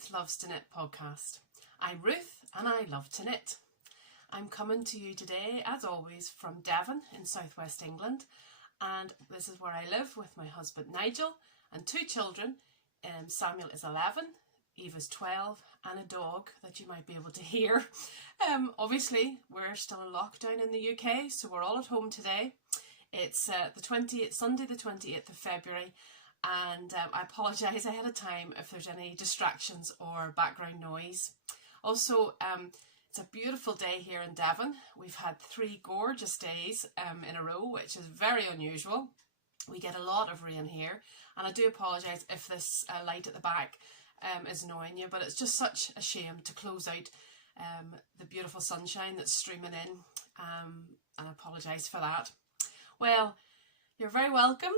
Ruth Loves to Knit podcast. I'm Ruth and I love to knit. I'm coming to you today, as always, from Devon in southwest England, and this is where I live with my husband Nigel and two children. Samuel is 11, Eva's 12, and a dog that you might be able to hear. Obviously, we're still in lockdown in the UK, so we're all at home today. It's Sunday the 28th of February, and I apologise ahead of time if there's any distractions or background noise. Also, it's a beautiful day here in Devon. We've had 3 gorgeous days in a row, which is very unusual. We get a lot of rain here, and I do apologise if this light at the back is annoying you, but it's just such a shame to close out the beautiful sunshine that's streaming in, and I apologise for that. Well, you're very welcome.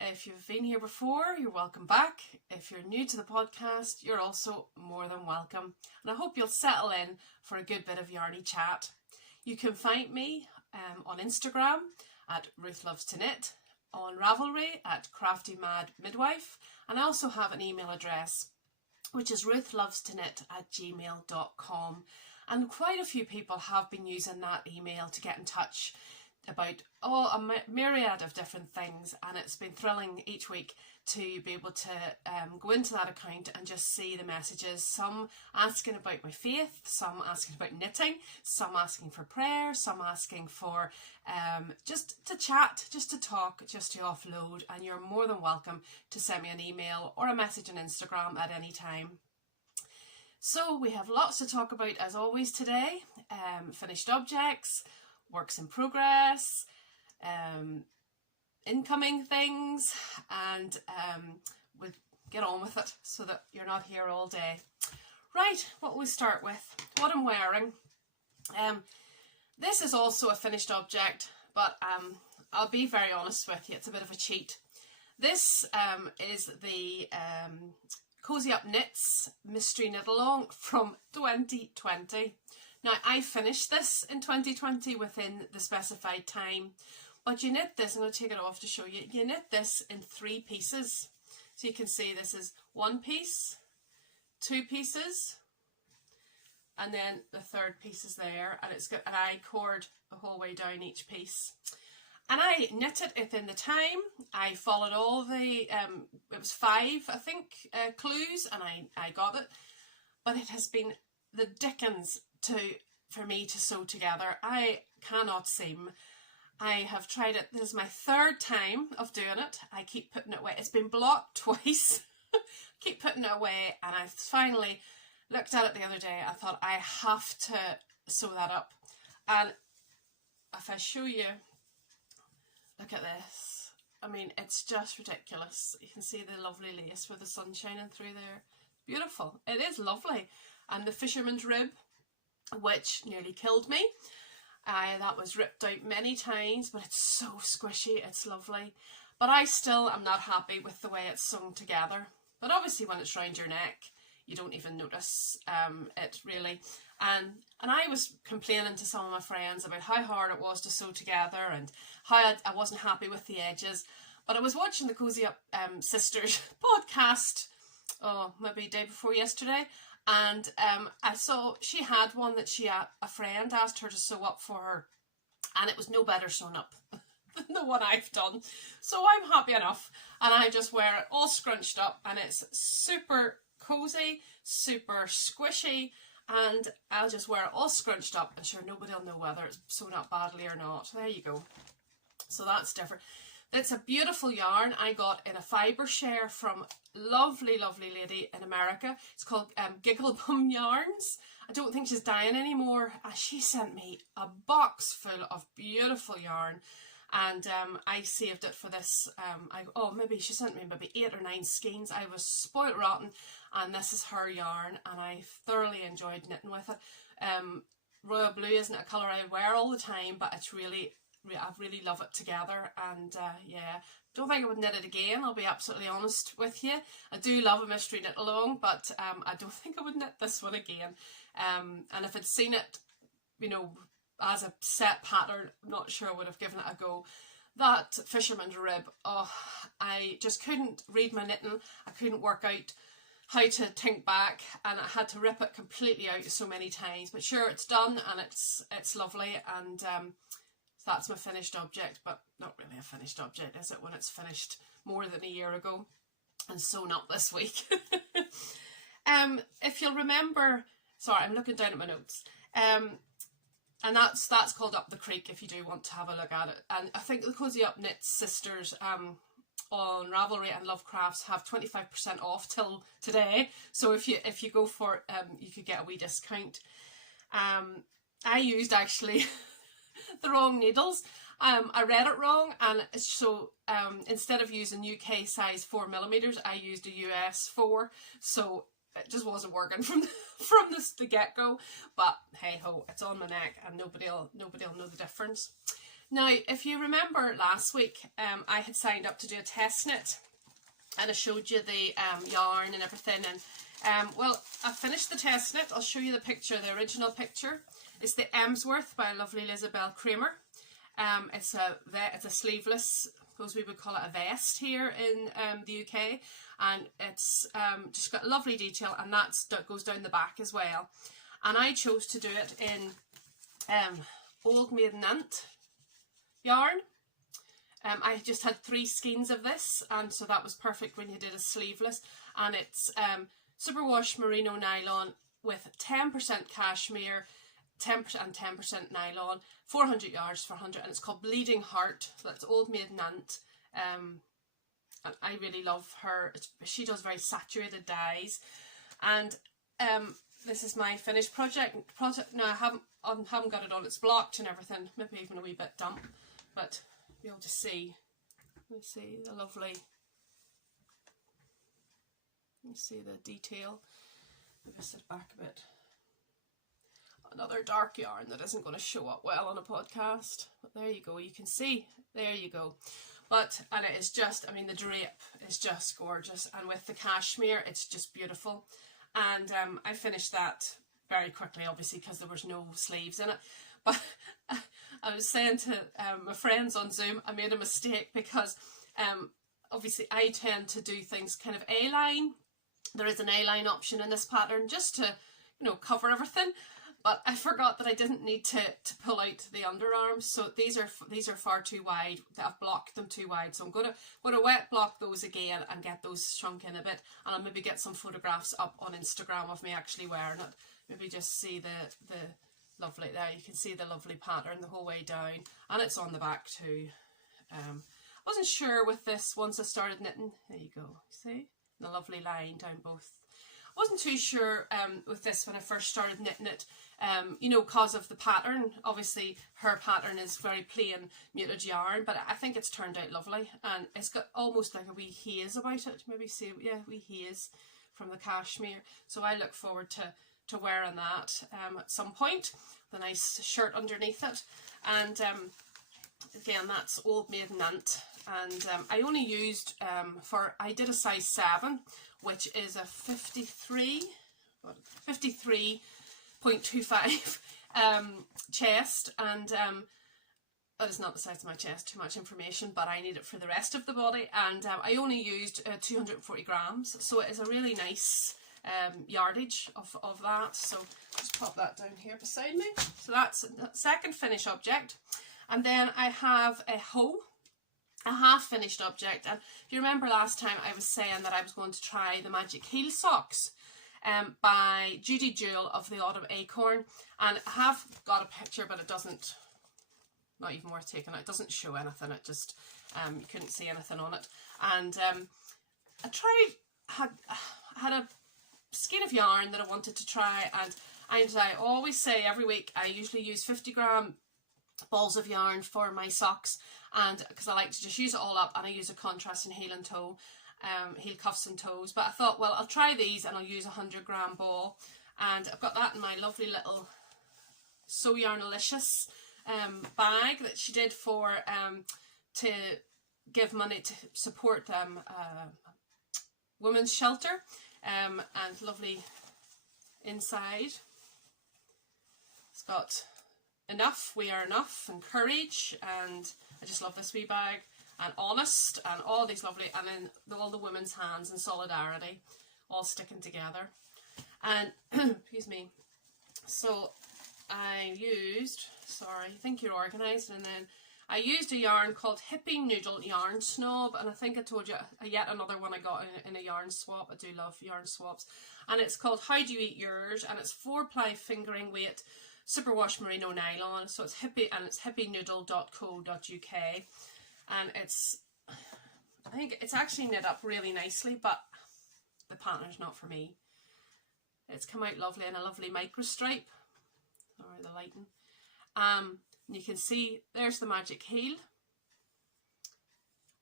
If you've been here before, you're welcome back. If you're new to the podcast, you're also more than welcome. And I hope you'll settle in for a good bit of yarny chat. You can find me on Instagram at Ruth Loves to Knit, on Ravelry at Craftymadmidwife, and I also have an email address which is ruthlovestoknit@gmail.com, and quite a few people have been using that email to get in touch about a myriad of different things, and it's been thrilling each week to be able to go into that account and just see the messages. Some asking about my faith, some asking about knitting, some asking for prayer, some asking for just to chat, just to talk, just to offload, and you're more than welcome to send me an email or a message on Instagram at any time. So we have lots to talk about as always today. Finished objects, works in progress, incoming things, and we'll get on with it so that you're not here all day. Right, what we start with, what I'm wearing. This is also a finished object, but I'll be very honest with you, it's a bit of a cheat. This is the Cosy Up Knits Mystery Knit Along from 2020. Now, I finished this in 2020 within the specified time, but you knit this, I'm going to take it off to show you, you knit this in 3 pieces. So you can see this is 1 piece, 2 pieces, and then the 3rd piece is there, and it's got an I-cord the whole way down each piece. And I knit it within the time. I followed all the, it was 5, I think, clues, and I got it. But it has been the dickens for me to sew together. I cannot seem. I have tried it. This is my 3rd time of doing it. I keep putting it away. It's been blocked twice. Keep putting it away, and I finally looked at it the other day. I thought I have to sew that up. And if I show you, look at this. I mean, it's just ridiculous. You can see the lovely lace with the sun shining through there. Beautiful. It is lovely. And the fisherman's rib, which nearly killed me. That was ripped out many times, but it's so squishy, it's lovely. But I still am not happy with the way it's sewn together. But obviously when it's round your neck, you don't even notice it really. And I was complaining to some of my friends about how hard it was to sew together and how I wasn't happy with the edges. But I was watching the Cosy Up Sisters podcast, maybe day before yesterday, and I saw she had one that a friend asked her to sew up for her, and it was no better sewn up than the one I've done. So I'm happy enough, and I just wear it all scrunched up, and it's super cozy, super squishy, and I'll just wear it all scrunched up, and sure, nobody will know whether it's sewn up badly or not. There you go. So that's different. It's a beautiful yarn I got in a Fibre share from lovely, lovely lady in America. It's called Gigglebugs yarns. I don't think she's dying anymore. She sent me a box full of beautiful yarn, and I saved it for this. Maybe she sent me maybe 8 or 9 skeins. I was spoilt rotten, and this is her yarn, and I thoroughly enjoyed knitting with it. Royal Blue isn't a colour I wear all the time, but it's really, I really love it together, and yeah, don't think I would knit it again, I'll be absolutely honest with you. I do love a mystery knit along, but I don't think I would knit this one again. And if I'd seen it, you know, as a set pattern, I'm not sure I would have given it a go. That fisherman's rib, I just couldn't read my knitting. I couldn't work out how to think back, and I had to rip it completely out so many times, but sure, it's done and it's lovely, and that's my finished object, but not really a finished object, is it, when it's finished more than a year ago, and so not this week. If you'll remember, sorry, I'm looking down at my notes, and that's called Up the Creek if you do want to have a look at it. And I think the Cosy Up Knit sisters on Ravelry and Lovecrafts have 25% off till today, so if you go for it, you could get a wee discount. I used actually the wrong needles. I read it wrong, and so instead of using UK size 4mm, I used a US 4, so it just wasn't working from the get-go. But hey ho, it's on my neck, and nobody'll know the difference. Now, if you remember last week, I had signed up to do a test knit, and I showed you the yarn and everything, and well, I finished the test knit. I'll show you the picture, the original picture. It's the Emsworth by lovely Isabell Kraemer. It's a sleeveless, I suppose we would call it a vest here in the UK, and it's just got lovely detail, and that goes down the back as well. And I chose to do it in Old Maiden yarn. I just had 3 skeins of this, and so that was perfect when you did a sleeveless. And it's superwash merino nylon with 10% cashmere, 10% and 10% nylon, 400 yards for 100, and it's called Bleeding Heart. So that's Old Maiden and I really love her. She does very saturated dyes, and this is my finished project. Now I haven't got it on. It's blocked and everything. Maybe even a wee bit damp, but you'll just see. Let me see the lovely. Let me see the detail. Maybe sit back a bit. Another dark yarn that isn't going to show up well on a podcast, but there you go, you can see, there you go. But, and it is just, I mean, the drape is just gorgeous, and with the cashmere it's just beautiful. And I finished that very quickly, obviously, because there was no sleeves in it. But I was saying to my friends on Zoom, I made a mistake, because obviously I tend to do things kind of A-line. There is an A-line option in this pattern just to, you know, cover everything. But I forgot that I didn't need to pull out the underarms, so these are far too wide. I've blocked them too wide, so I'm gonna wet block those again and get those shrunk in a bit, and I'll maybe get some photographs up on Instagram of me actually wearing it. Maybe just see the lovely, there you can see the lovely pattern the whole way down, and it's on the back too. I wasn't sure with this once I started knitting. There you go, see the lovely line down both. I wasn't too sure with this when I first started knitting it, you know, because of the pattern. Obviously her pattern is very plain muted yarn, but I think it's turned out lovely, and it's got almost like a wee haze about it. Maybe see, yeah, wee haze from the cashmere. So I look forward to wearing that at some point, the nice shirt underneath it. And again, that's Old Maiden Ant, and I only used I did a size 7, which is a 53.25 chest, and that is not the size of my chest, too much information, but I need it for the rest of the body, and I only used 240 grams, so it is a really nice yardage of that. So just pop that down here beside me. So that's the second finished object. And then I have a hoe, a half finished object. And if you remember last time, I was saying that I was going to try the Magic Heel Socks by Judy Jewell of the Autumn Acorn. And I have got a picture, but it doesn't, not even worth taking out. It doesn't show anything. It just, you couldn't see anything on it. And I had a skein of yarn that I wanted to try, and I always say every week I usually use 50-gram balls of yarn for my socks, and because I like to just use it all up, and I use a contrasting heel and toe, heel cuffs and toes. But I thought, well, I'll try these and I'll use a 100-gram ball, and I've got that in my lovely little Sew Yarnalicious bag that she did for to give money to support women's shelter, and lovely inside. It's got enough, we are enough, and courage, and I just love this wee bag, and honest, and all these lovely, and then all the women's hands and solidarity, all sticking together. And excuse me, so I used, sorry, I think you're organised, and then I used a yarn called Hippie Noodle Yarn Snob, and I think I told you yet another one I got in a yarn swap. I do love yarn swaps. And it's called How Do You Eat Yours, and it's 4-ply fingering weight superwash merino nylon. So it's hippie, and it's hippienoodle.co.uk, and it's, I think it's actually knit up really nicely, but the pattern's not for me. It's come out lovely in a lovely micro stripe. Sorry, the lighting. You can see there's the magic heel,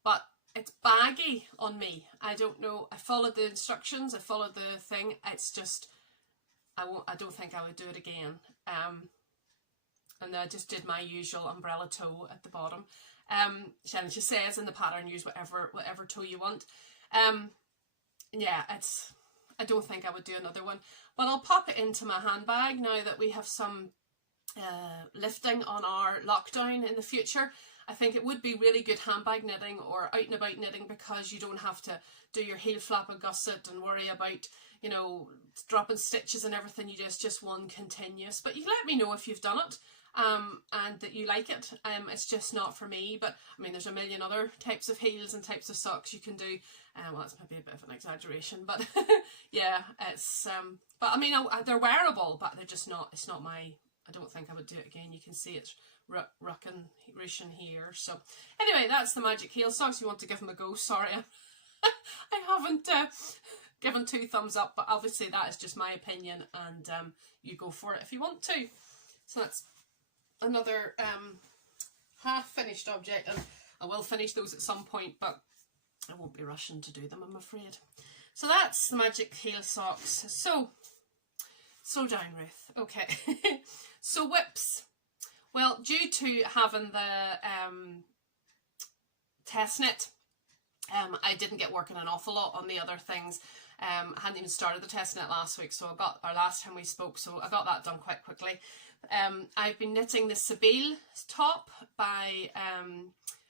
but it's baggy on me. I don't know. I followed the instructions. I followed the thing. It's just, I don't think I would do it again. And I just did my usual umbrella toe at the bottom. Shannon, she says in the pattern, use whatever toe you want. Yeah, it's, I don't think I would do another one, but I'll pop it into my handbag now that we have some lifting on our lockdown in the future. I think it would be really good handbag knitting or out and about knitting, because you don't have to do your heel flap and gusset and worry about, you know, dropping stitches and everything. You just one continuous. But you let me know if you've done it and that you like it. It's just not for me, but I mean, there's a million other types of heels and types of socks you can do. Well, that's maybe a bit of an exaggeration, but yeah, it's but I mean, they're wearable, but they're just not, it's not my, I don't think I would do it again. You can see it's ruching here. So anyway, that's the magic heel socks. If you want to give them a go, sorry, I haven't given 2 thumbs up, but obviously that is just my opinion, and you go for it if you want to. So that's another half finished object, and I will finish those at some point, but I won't be rushing to do them, I'm afraid. So that's the magic heel socks. So slow down, Ruth. Okay. So whips. Well, due to having the test knit, I didn't get working an awful lot on the other things. I hadn't even started the test knit last week, so I got, or last time we spoke, so I got that done quite quickly. I've been knitting the Isabell top by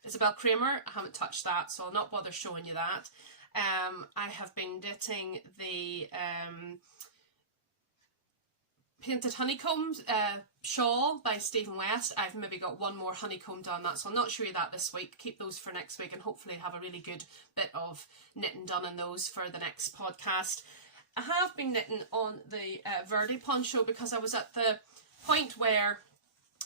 Isabell Kraemer. I haven't touched that, so I'll not bother showing you that. I have been knitting the Painted Honeycombs shawl by Stephen West. I've maybe got one more honeycomb done that, so I'll not show you that this week. Keep those for next week, and hopefully have a really good bit of knitting done in those for the next podcast. I have been knitting on the Verde poncho, because I was at the point where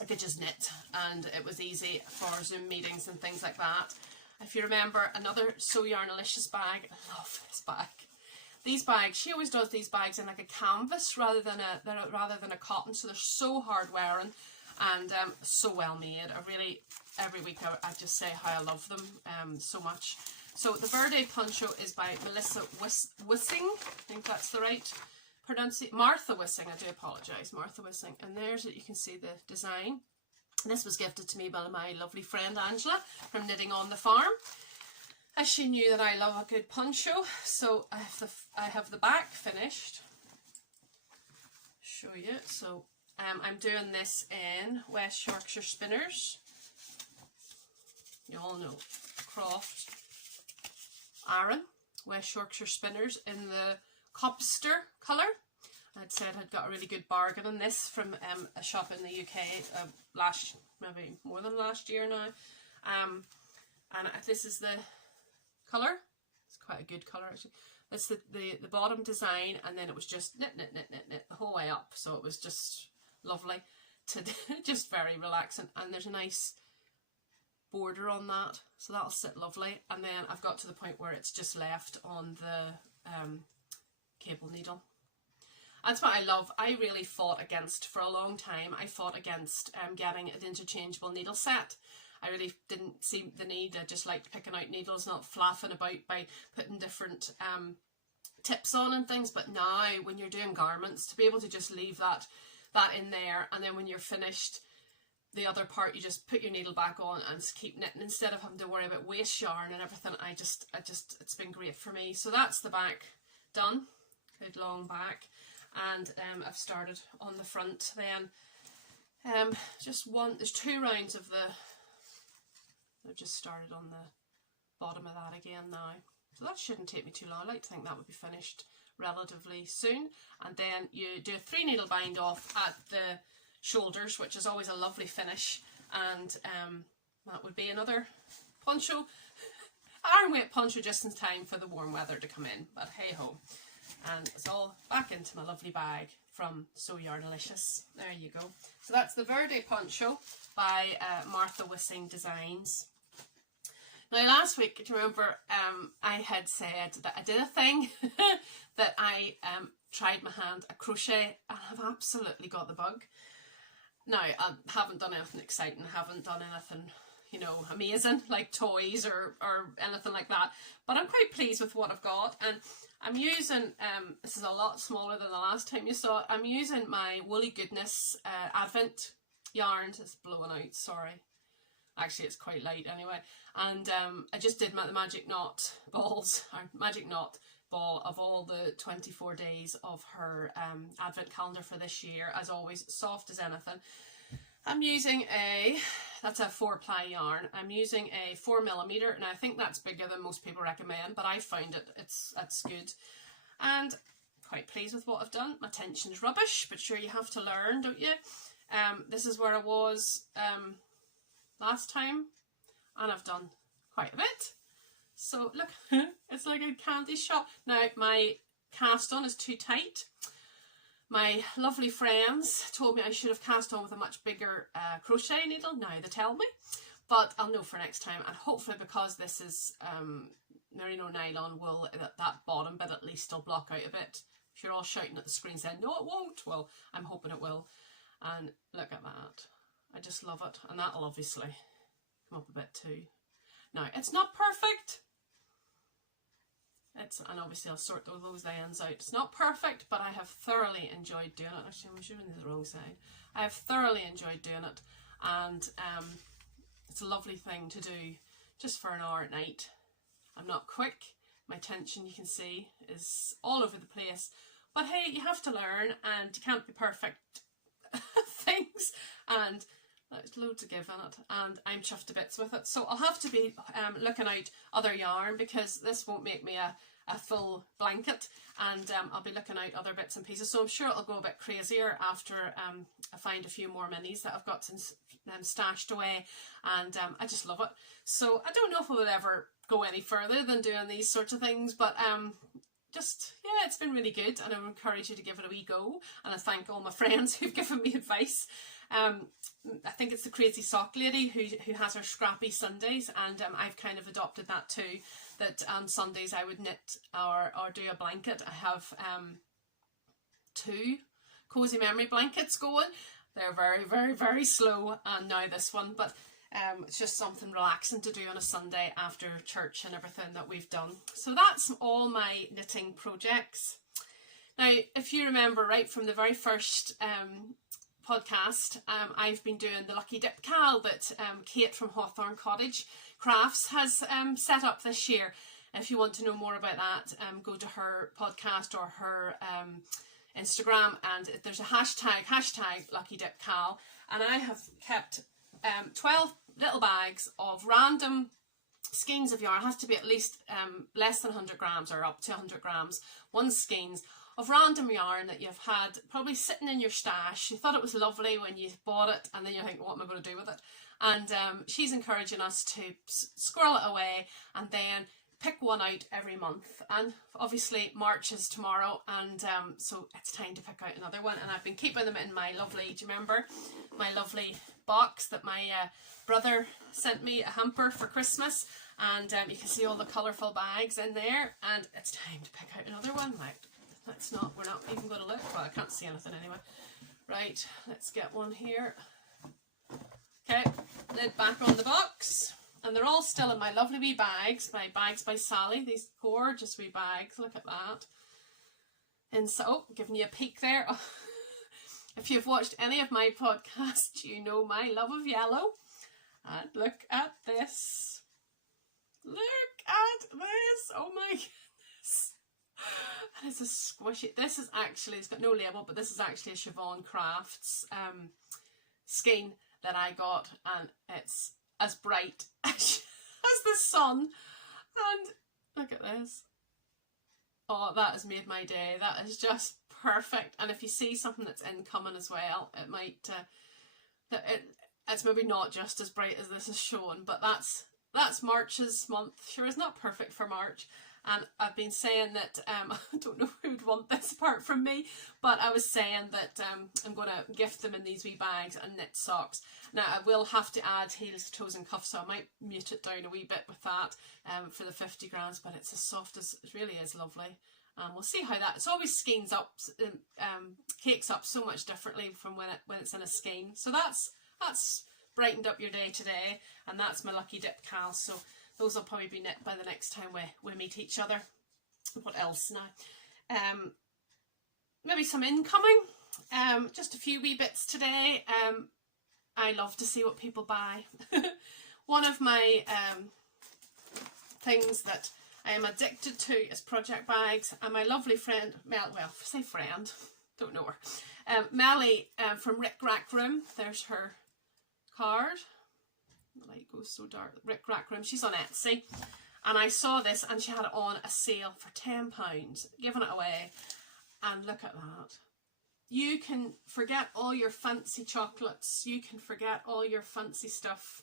I could just knit and it was easy for Zoom meetings and things like that. If you remember, another So Yarnalicious bag. I love this bag. These bags, she always does these bags in like a canvas rather than a cotton, so they're so hard wearing and so well made. I really, every week I just say how I love them so much. So the Verde poncho is by Melissa Wissing. I think that's the right pronunciation. Martha Wissing, I do apologise, Martha Wissing. And there's it, you can see the design. This was gifted to me by my lovely friend Angela from Knitting on the Farm, as she knew that I love a good poncho. So I have the back finished. Show you. So I'm doing this in West Yorkshire Spinners. You all know Croft, Aran, West Yorkshire Spinners in the Copister colour. I'd said I'd got a really good bargain on this from a shop in the UK maybe more than last year now. And this is the colour. It's quite a good colour actually. That's the bottom design, and then it was just knit the whole way up. So it was just lovely to just very relaxing, and there's a nice border on that, so that'll sit lovely. And then I've got to the point where it's just left on the cable needle. That's what I love. I really fought against, for a long time, I fought against getting an interchangeable needle set. I really didn't see the need. I just liked picking out needles, not flapping about by putting different tips on and things. But now, when you're doing garments, to be able to just leave that in there, and then when you're finished, the other part, you just put your needle back on and just keep knitting instead of having to worry about waste yarn and everything. It's been great for me. So that's the back done. Good long back. And I've started on the front then. There's 2 rounds of the, I've just started on the bottom of that again now. So that shouldn't take me too long. I like to think that would be finished relatively soon. And then you do a 3 needle bind off at the shoulders, which is always a lovely finish. And that would be another poncho, Aran weight poncho, just in time for the warm weather to come in. But hey ho. And it's all back into my lovely bag from So Yarnalicious. There you go. So that's the Verde poncho by Martha Wissing Designs. Now last week, do you remember, I had said that I did a thing that I tried my hand at crochet and I've absolutely got the bug. Now, I haven't done anything exciting, haven't done anything, you know, amazing, like toys or anything like that, but I'm quite pleased with what I've got. And I'm using, this is a lot smaller than the last time you saw it, I'm using my Woolly Goodnes Advent yarns. It's blowing out, sorry. Actually, it's quite light anyway. And I just did the magic knot balls, or magic knot ball of all the 24 days of her advent calendar for this year. As always, soft as anything. I'm using that's a 4-ply yarn. I'm using a 4mm, and I think that's bigger than most people recommend, but I found that's good. And quite pleased with what I've done. My tension's rubbish, but sure, you have to learn, don't you? This is where I was last time, and I've done quite a bit. So look, it's like a candy shop. Now my cast on is too tight. My lovely friends told me I should have cast on with a much bigger crochet needle. Now they tell me, but I'll know for next time. And hopefully, because this is merino nylon wool, that bottom bit at least will block out a bit. If you're all shouting at the screen saying no it won't, well, I'm hoping it will. And look at that, I just love it. And that'll obviously come up a bit too. Now it's not perfect. And obviously I'll sort those ends out. It's not perfect, but I have thoroughly enjoyed doing it. Actually, I'm shooting the wrong side. I have thoroughly enjoyed doing it, and it's a lovely thing to do just for an hour at night. I'm not quick. My tension, you can see, is all over the place. But hey, you have to learn, and you can't be perfect things, and there's loads to give in it, and I'm chuffed to bits with it. So I'll have to be looking out other yarn, because this won't make me a full blanket, and I'll be looking out other bits and pieces. So I'm sure it'll go a bit crazier after I find a few more minis that I've got stashed away, and I just love it. So I don't know if I would ever go any further than doing these sorts of things, but just, yeah, it's been really good, and I would encourage you to give it a wee go. And I thank all my friends who've given me advice. I think it's the Crazy Sock Lady who has her Scrappy Sundays, and I've kind of adopted that too, that on Sundays I would knit or do a blanket. I have 2 Cozy Memory blankets going. They're very, very, very slow, and now this one, but it's just something relaxing to do on a Sunday after church and everything that we've done. So that's all my knitting projects. Now, if you remember right from the very first podcast, I've been doing the Lucky Dip MKAL that Kate from Hawthorne Cottage Crafts has set up this year. If you want to know more about that, go to her podcast or her Instagram, and there's a hashtag Lucky Dip MKAL, and I have kept 12 little bags of random skeins of yarn. It has to be at least less than 100 grams or up to 100 grams, 1 skeins of random yarn that you've had probably sitting in your stash. You thought it was lovely when you bought it, and then you think, what am I going to do with it? And she's encouraging us to squirrel it away and then pick one out every month. And obviously March is tomorrow, and so it's time to pick out another one. And I've been keeping them in my lovely, do you remember my lovely box that my brother sent me, a hamper for Christmas? And you can see all the colourful bags in there, and it's time to pick out another one. Like, we're not even going to look. Well, I can't see anything anyway. Right, let's get one here. Okay, lid back on the box. And they're all still in my lovely wee bags, my Bags by Sally, these gorgeous wee bags, look at that. And so, oh, giving you a peek there. Oh, if you've watched any of my podcasts, you know my love of yellow. And look at this. Look at this, oh my goodness. And it's a squishy, this is actually, it's got no label, but this is actually a Siobhan Crafts skein that I got, and it's as bright as the sun. And look at this. Oh, that has made my day. That is just perfect. And if you see something that's incoming as well, it might, it's maybe not just as bright as this is showing, but that's March's month. Sure, it's not perfect for March. And I've been saying that, I don't know who'd want this apart from me, but I was saying that I'm going to gift them in these wee bags and knit socks. Now I will have to add heels, toes and cuffs, so I might mute it down a wee bit with that for the 50 grams, but it's as soft as, it really is lovely. We'll see how that, it's always skeins up, cakes up so much differently from when it's in a skein. So that's brightened up your day today, and that's my lucky dip cals. So those will probably be knit by the next time we meet each other. What else now? Maybe some incoming. Just a few wee bits today. I love to see what people buy. One of my things that I am addicted to is project bags, and my lovely friend Mel, well, say friend, don't know her, Melly from Ricracroom, there's her card. The light goes so dark. Ricracroom, she's on Etsy, and I saw this and she had it on a sale for £10, giving it away, and look at that. You can forget all your fancy chocolates, you can forget all your fancy stuff.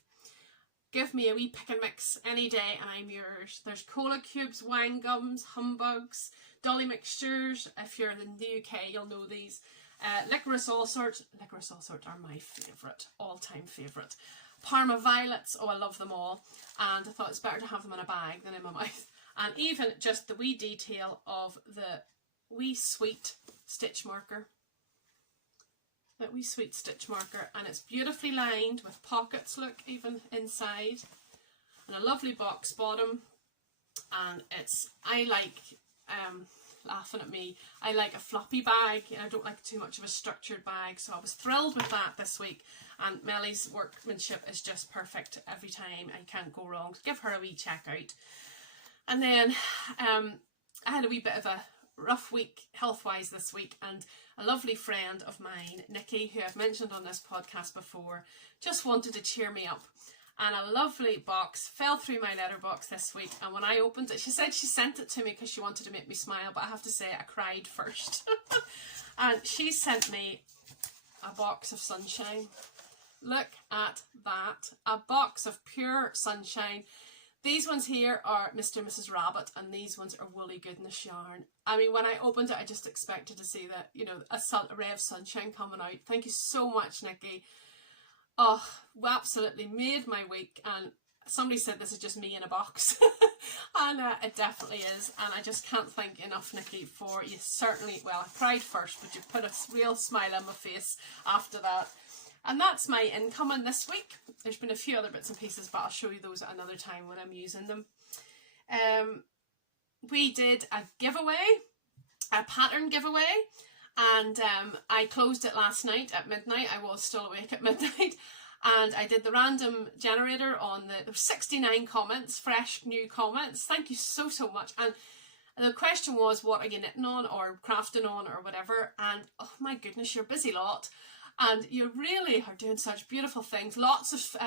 Give me a wee pick and mix any day and I'm yours. There's cola cubes, wine gums, humbugs, dolly mixtures. If you're in the UK, you'll know these. Licorice all sorts are my favourite, all-time favourite. Parma violets, oh I love them all, and I thought it's better to have them in a bag than in my mouth. And even just the wee detail of the wee sweet stitch marker. That wee sweet stitch marker, and it's beautifully lined with pockets, look, even inside, and a lovely box bottom. And it's, I like, laughing at me, I like a floppy bag. I don't like too much of a structured bag, so I was thrilled with that this week. And Melly's workmanship is just perfect every time. I can't go wrong. Give her a wee check out. And then I had a wee bit of a rough week health-wise this week, and a lovely friend of mine, Nicky, who I've mentioned on this podcast before, just wanted to cheer me up. And a lovely box fell through my letterbox this week, and when I opened it, she said she sent it to me because she wanted to make me smile, but I have to say I cried first. And she sent me a box of sunshine. Look at that, a box of pure sunshine. These ones here are Mr. and Mrs Rabbit, and these ones are Woolley Goodnes yarn. I mean, when I opened it, I just expected to see that, you know, a ray of sunshine coming out. Thank you so much, Nicky. Oh, absolutely made my week. And somebody said this is just me in a box. And it definitely is. And I just can't thank enough, Nicky, for you certainly, well, I cried first, but you put a real smile on my face after that. And that's my incoming this week. There's been a few other bits and pieces, but I'll show you those at another time when I'm using them. We did a giveaway, a pattern giveaway, and I closed it last night at midnight. I was still awake at midnight, and I did the random generator on there were 69 comments, fresh new comments. Thank you so much. And the question was, what are you knitting on or crafting on or whatever? And oh my goodness, you're a busy lot. And you really are doing such beautiful things. Lots of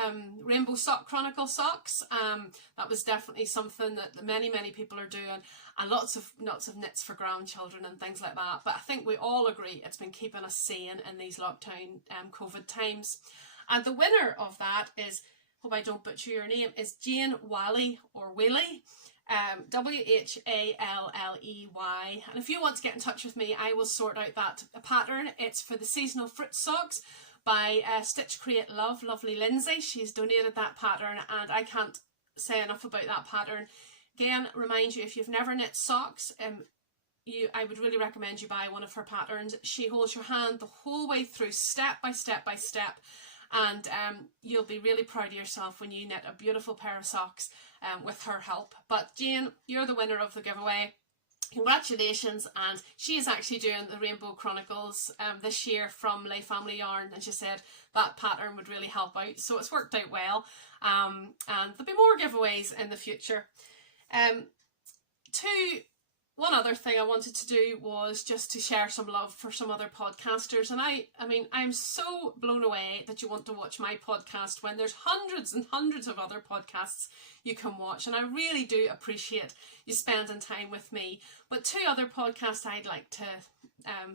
Rainbow Sock Chronicle socks. That was definitely something that many people are doing. And lots of knits for grandchildren and things like that. But I think we all agree it's been keeping us sane in these lockdown COVID times. And the winner of that is, hope I don't butcher your name, is Jane Wally or Whaley. Whalley, and if you want to get in touch with me, I will sort out that pattern. It's for the seasonal fruit socks by Stitch Create Love, lovely Lynsey. She's donated that pattern, and I can't say enough about that pattern. Again, remind you, if you've never knit socks, I would really recommend you buy one of her patterns. She holds your hand the whole way through, step by step by step. And you'll be really proud of yourself when you knit a beautiful pair of socks with her help. But Jane, you're the winner of the giveaway. Congratulations. And she is actually doing the Rainbow Chronicles this year from Lay Family Yarn. And she said that pattern would really help out. So it's worked out well. And there'll be more giveaways in the future. Two one other thing I wanted to do was just to share some love for some other podcasters. And I mean, I'm so blown away that you want to watch my podcast when there's hundreds and hundreds of other podcasts you can watch. And I really do appreciate you spending time with me. But two other podcasts I'd like to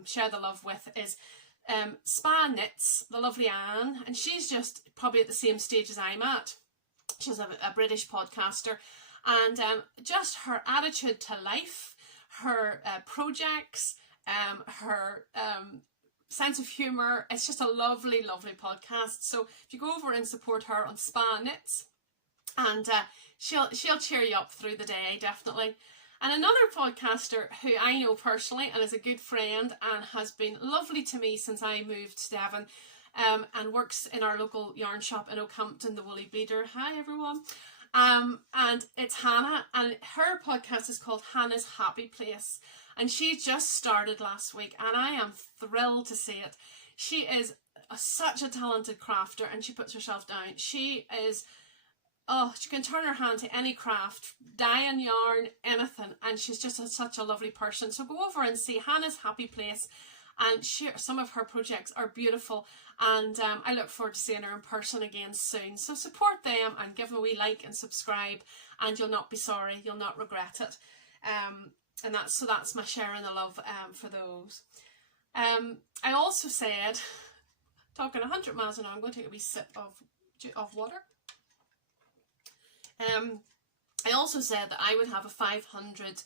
share the love with is Spa Knits, the lovely Aran. And she's just probably at the same stage as I'm at. She's a British podcaster. And just her attitude to life, her projects, her sense of humour. It's just a lovely, lovely podcast. So if you go over and support her on Spa Knits, and she'll cheer you up through the day, definitely. And another podcaster who I know personally and is a good friend and has been lovely to me since I moved to Devon, and works in our local yarn shop in Oakhampton, the Woolly Beater. Hi everyone. And it's Hannah, and her podcast is called Hannah's Happy Place, and she just started last week, and I am thrilled to see it. She is such a talented crafter, and she puts herself down. She is, she can turn her hand to any craft, dyeing yarn, anything, and she's just such a lovely person. So go over and see Hannah's Happy Place, and some of her projects are beautiful, and I look forward to seeing her in person again soon. So support them and give them a wee like and subscribe, and you'll not be sorry, you'll not regret it. And that's my sharing the love for those. I also said, talking 100 miles an hour, I'm going to take a wee sip of water. I also said that I would have a 500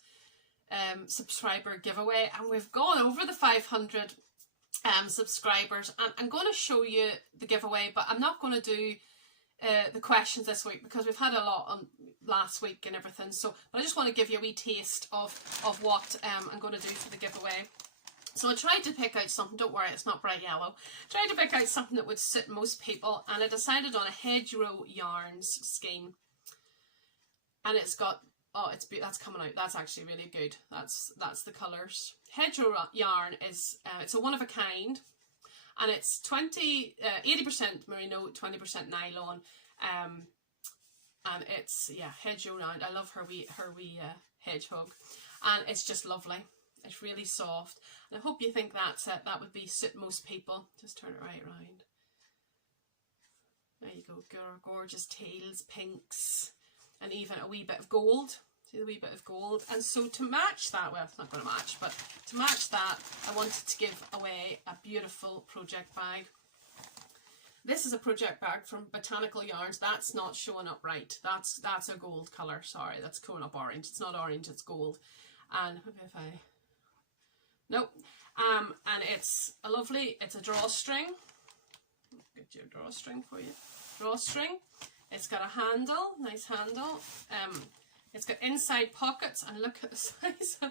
subscriber giveaway, and we've gone over the 500 subscribers, and I'm going to show you the giveaway, but I'm not going to do the questions this week because we've had a lot on last week and everything. So but I just want to give you a wee taste of what I'm going to do for the giveaway. So I tried to pick out something, don't worry, it's not bright yellow. Tried to pick out something that would suit most people, and I decided on a Hedgerow Yarns scheme. And it's got, that's coming out. That's actually really good. That's the colours. Hedgerow yarn is it's a one of a kind, and it's 80% merino, 20% nylon, and it's hedgerow yarn. I love her wee hedgehog, and it's just lovely. It's really soft, and I hope you think that would be suit most people. Just turn it right around. There you go. Gorgeous teals, pinks, and even a wee bit of gold. See the wee bit of gold. And so to match that, well, it's not going to match, but to match that, I wanted to give away a beautiful project bag. This is a project bag from Botanical Yarns. That's not showing up right. That's a gold colour. Sorry, that's showing up orange. It's not orange, it's gold. And if I... Nope. And it's a lovely, it's a drawstring. Get your drawstring for you. Drawstring. It's got a handle, nice handle. It's got inside pockets, and look at the size of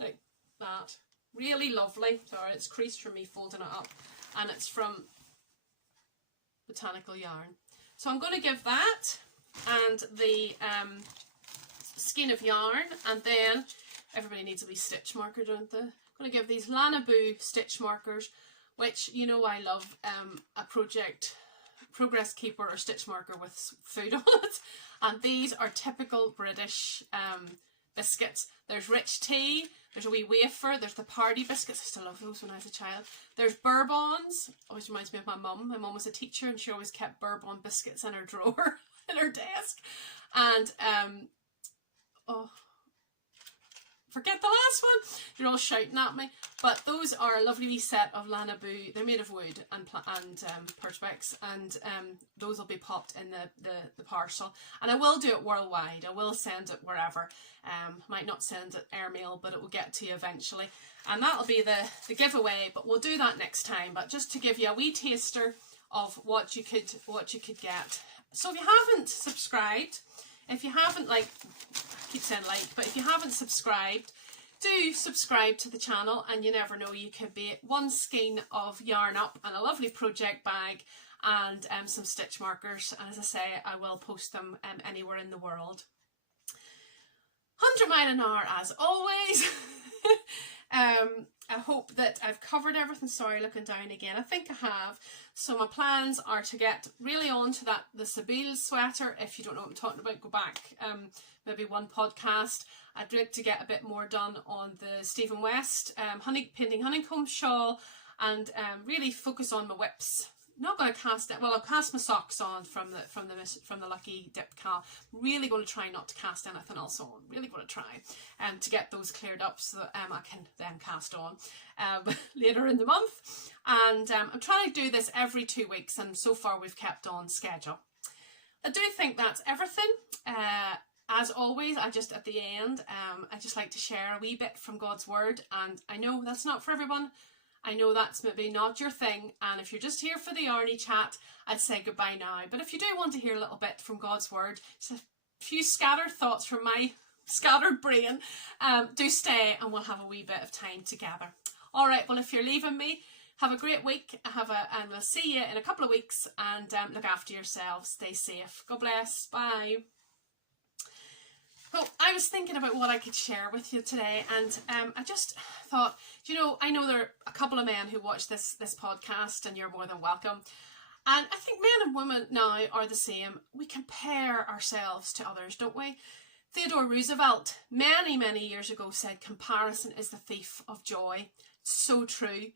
like that. Really lovely. Sorry, it's creased from me folding it up, and it's from Botanical Yarn. So I'm going to give that and the skein of yarn, and then everybody needs a wee stitch marker, don't they? I'm going to give these Lana Boo stitch markers, which you know I love, a Progress Keeper or stitch marker with food on it, and these are typical British biscuits. There's rich tea, there's a wee wafer, there's the party biscuits. I still love those when I was a child. There's bourbons, always reminds me of my mum. My mum was a teacher, and she always kept bourbon biscuits in her drawer in her desk. And forget the last one. You're all shouting at me. But those are a lovely wee set of Lana Boo. They're made of wood and perspex, and those will be popped in the parcel. And I will do it worldwide. I will send it wherever. Might not send it airmail, but it will get to you eventually. And that'll be the giveaway. But we'll do that next time. But just to give you a wee taster of what you could get. So if you haven't subscribed, if you haven't I keep saying but if you haven't subscribed, do subscribe to the channel, and you never know, you could be one skein of yarn up and a lovely project bag and some stitch markers. And as I say, I will post them anywhere in the world. 100 mile an hour as always. I hope that I've covered everything. Sorry, looking down again. I think I have. So my plans are to get really on to the Isabell sweater. If you don't know what I'm talking about, go back maybe one podcast. I'd like to get a bit more done on the Stephen West painting honeycomb shawl, and really focus on my whips. Not going to cast it. Well, I'll cast my socks on from the Lucky Dip Cal. Really going to try not to cast anything else on. Really going to try to get those cleared up so that I can then cast on later in the month. And I'm trying to do this every 2 weeks, and so far we've kept on schedule. I do think that's everything. As always, at the end, I just like to share a wee bit from God's Word, and I know that's not for everyone. I know that's maybe not your thing, and if you're just here for the Arnie chat, I'd say goodbye now. But if you do want to hear a little bit from God's Word, just a few scattered thoughts from my scattered brain, do stay and we'll have a wee bit of time together. All right, well, if you're leaving me, have a great week. And we'll see you in a couple of weeks, and look after yourselves. Stay safe. God bless. Bye. Well, I was thinking about what I could share with you today, and I just thought, you know, I know there are a couple of men who watch this podcast, and you're more than welcome. And I think men and women now are the same. We compare ourselves to others, don't we? Theodore Roosevelt, many, many years ago, said comparison is the thief of joy. So true.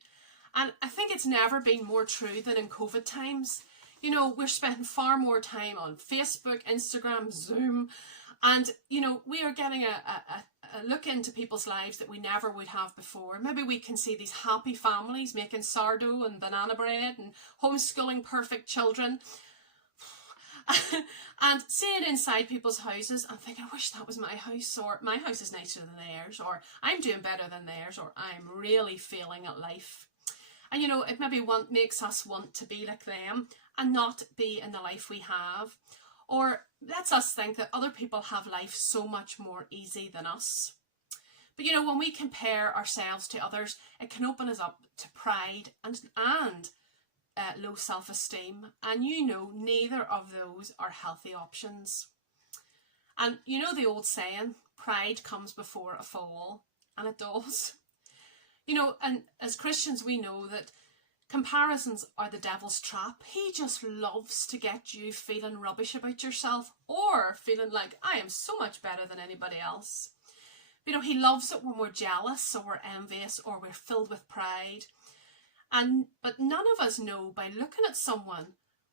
And I think it's never been more true than in COVID times. You know, we're spending far more time on Facebook, Instagram, Zoom. And, you know, we are getting a look into people's lives that we never would have before. Maybe we can see these happy families making sourdough and banana bread and homeschooling perfect children. And seeing inside people's houses and thinking, I wish that was my house, or my house is nicer than theirs, or I'm doing better than theirs, or I'm really failing at life. And, you know, it maybe makes us want to be like them and not be in the life we have. Or lets us think that other people have life so much more easy than us. But you know, when we compare ourselves to others, it can open us up to pride and low self-esteem. And you know, neither of those are healthy options. And you know the old saying, pride comes before a fall. And it does. You know, and as Christians we know that comparisons are the devil's trap. He just loves to get you feeling rubbish about yourself, or feeling like I am so much better than anybody else. You know, he loves it when we're jealous or we're envious or we're filled with pride. But none of us know by looking at someone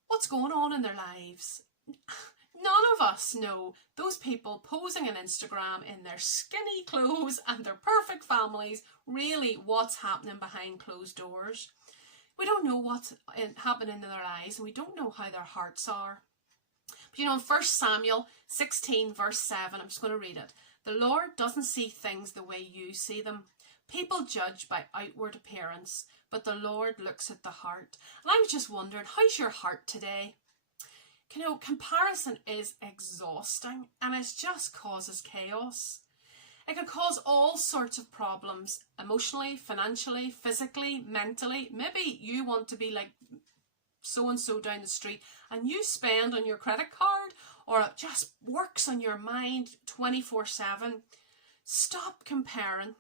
what's going on in their lives. None of us know those people posing on Instagram in their skinny clothes and their perfect families, really what's happening behind closed doors. We don't know what's happening in their lives, and we don't know how their hearts are. But you know, in 1 Samuel 16 verse 7, I'm just going to read it. The Lord doesn't see things the way you see them. People judge by outward appearance, but the Lord looks at the heart. And I was just wondering, how's your heart today? You know, comparison is exhausting, and it just causes chaos. It can cause all sorts of problems, emotionally, financially, physically, mentally. Maybe you want to be like so-and-so down the street and you spend on your credit card, or it just works on your mind 24/7. Stop comparing.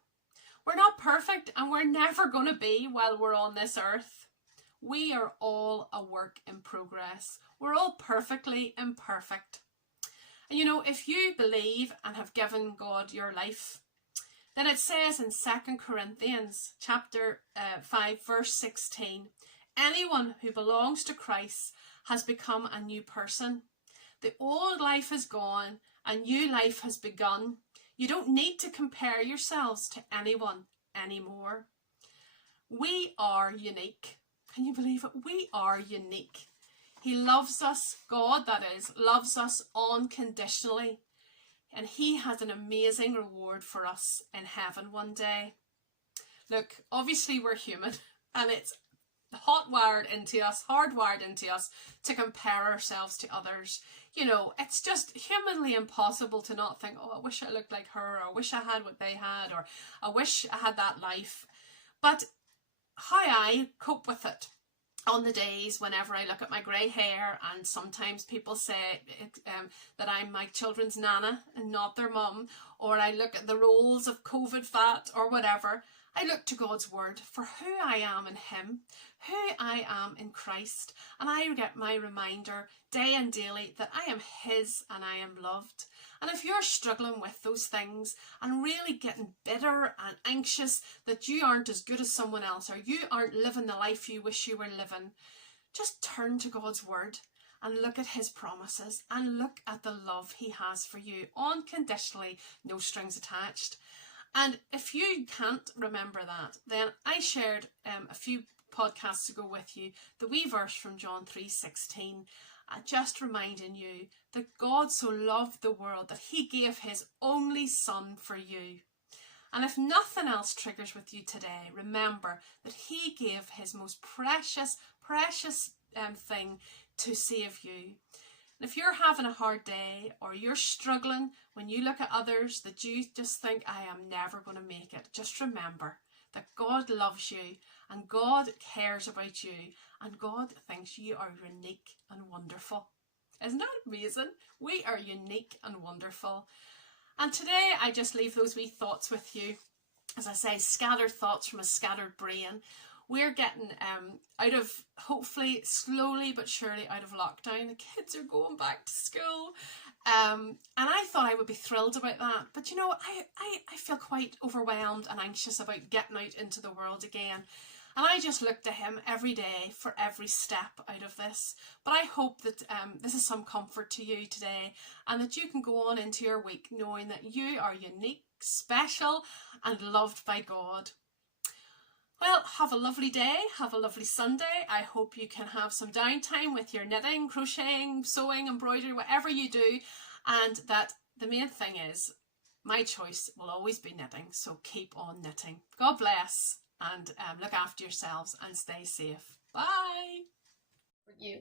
We're not perfect, and we're never going to be while we're on this earth. We are all a work in progress. We're all perfectly imperfect. And you know, if you believe and have given God your life, then it says in 2 Corinthians chapter 5 verse 16, anyone who belongs to Christ has become a new person. The old life is gone, a new life has begun. You don't need to compare yourselves to anyone anymore. We are unique. Can you believe it? We are unique. He loves us, God that is, loves us unconditionally. And he has an amazing reward for us in heaven one day. Look, obviously we're human, and it's hardwired into us to compare ourselves to others. You know, it's just humanly impossible to not think, oh, I wish I looked like her, or I wish I had what they had, or I wish I had that life. But how I cope with it on the days whenever I look at my grey hair, and sometimes people say that I'm my children's nana and not their mum, or I look at the rolls of COVID fat or whatever, I look to God's word for who I am in him, who I am in Christ, and I get my reminder day and daily that I am his and I am loved. And if you're struggling with those things and really getting bitter and anxious that you aren't as good as someone else, or you aren't living the life you wish you were living, just turn to God's word and look at his promises and look at the love he has for you unconditionally, no strings attached. And if you can't remember that, then I shared a few podcasts ago with you the wee verse from John 3:16, just reminding you that God so loved the world that he gave his only son for you. And if nothing else triggers with you today, remember that he gave his most precious thing to save you. And if you're having a hard day, or you're struggling when you look at others that you just think, I am never going to make it, just remember that God loves you and God cares about you and God thinks you are unique and wonderful. Isn't that amazing? We are unique and wonderful. And today I just leave those wee thoughts with you. As I say, scattered thoughts from a scattered brain. We're getting out of, hopefully, slowly but surely out of lockdown. The kids are going back to school. And I thought I would be thrilled about that. But you know, I feel quite overwhelmed and anxious about getting out into the world again. And I just look to him every day for every step out of this. But I hope that this is some comfort to you today, and that you can go on into your week knowing that you are unique, special, and loved by God. Well, have a lovely day, have a lovely Sunday. I hope you can have some downtime with your knitting, crocheting, sewing, embroidery, whatever you do, and that the main thing is, my choice will always be knitting, so keep on knitting. God bless, and look after yourselves and stay safe. Bye! For you.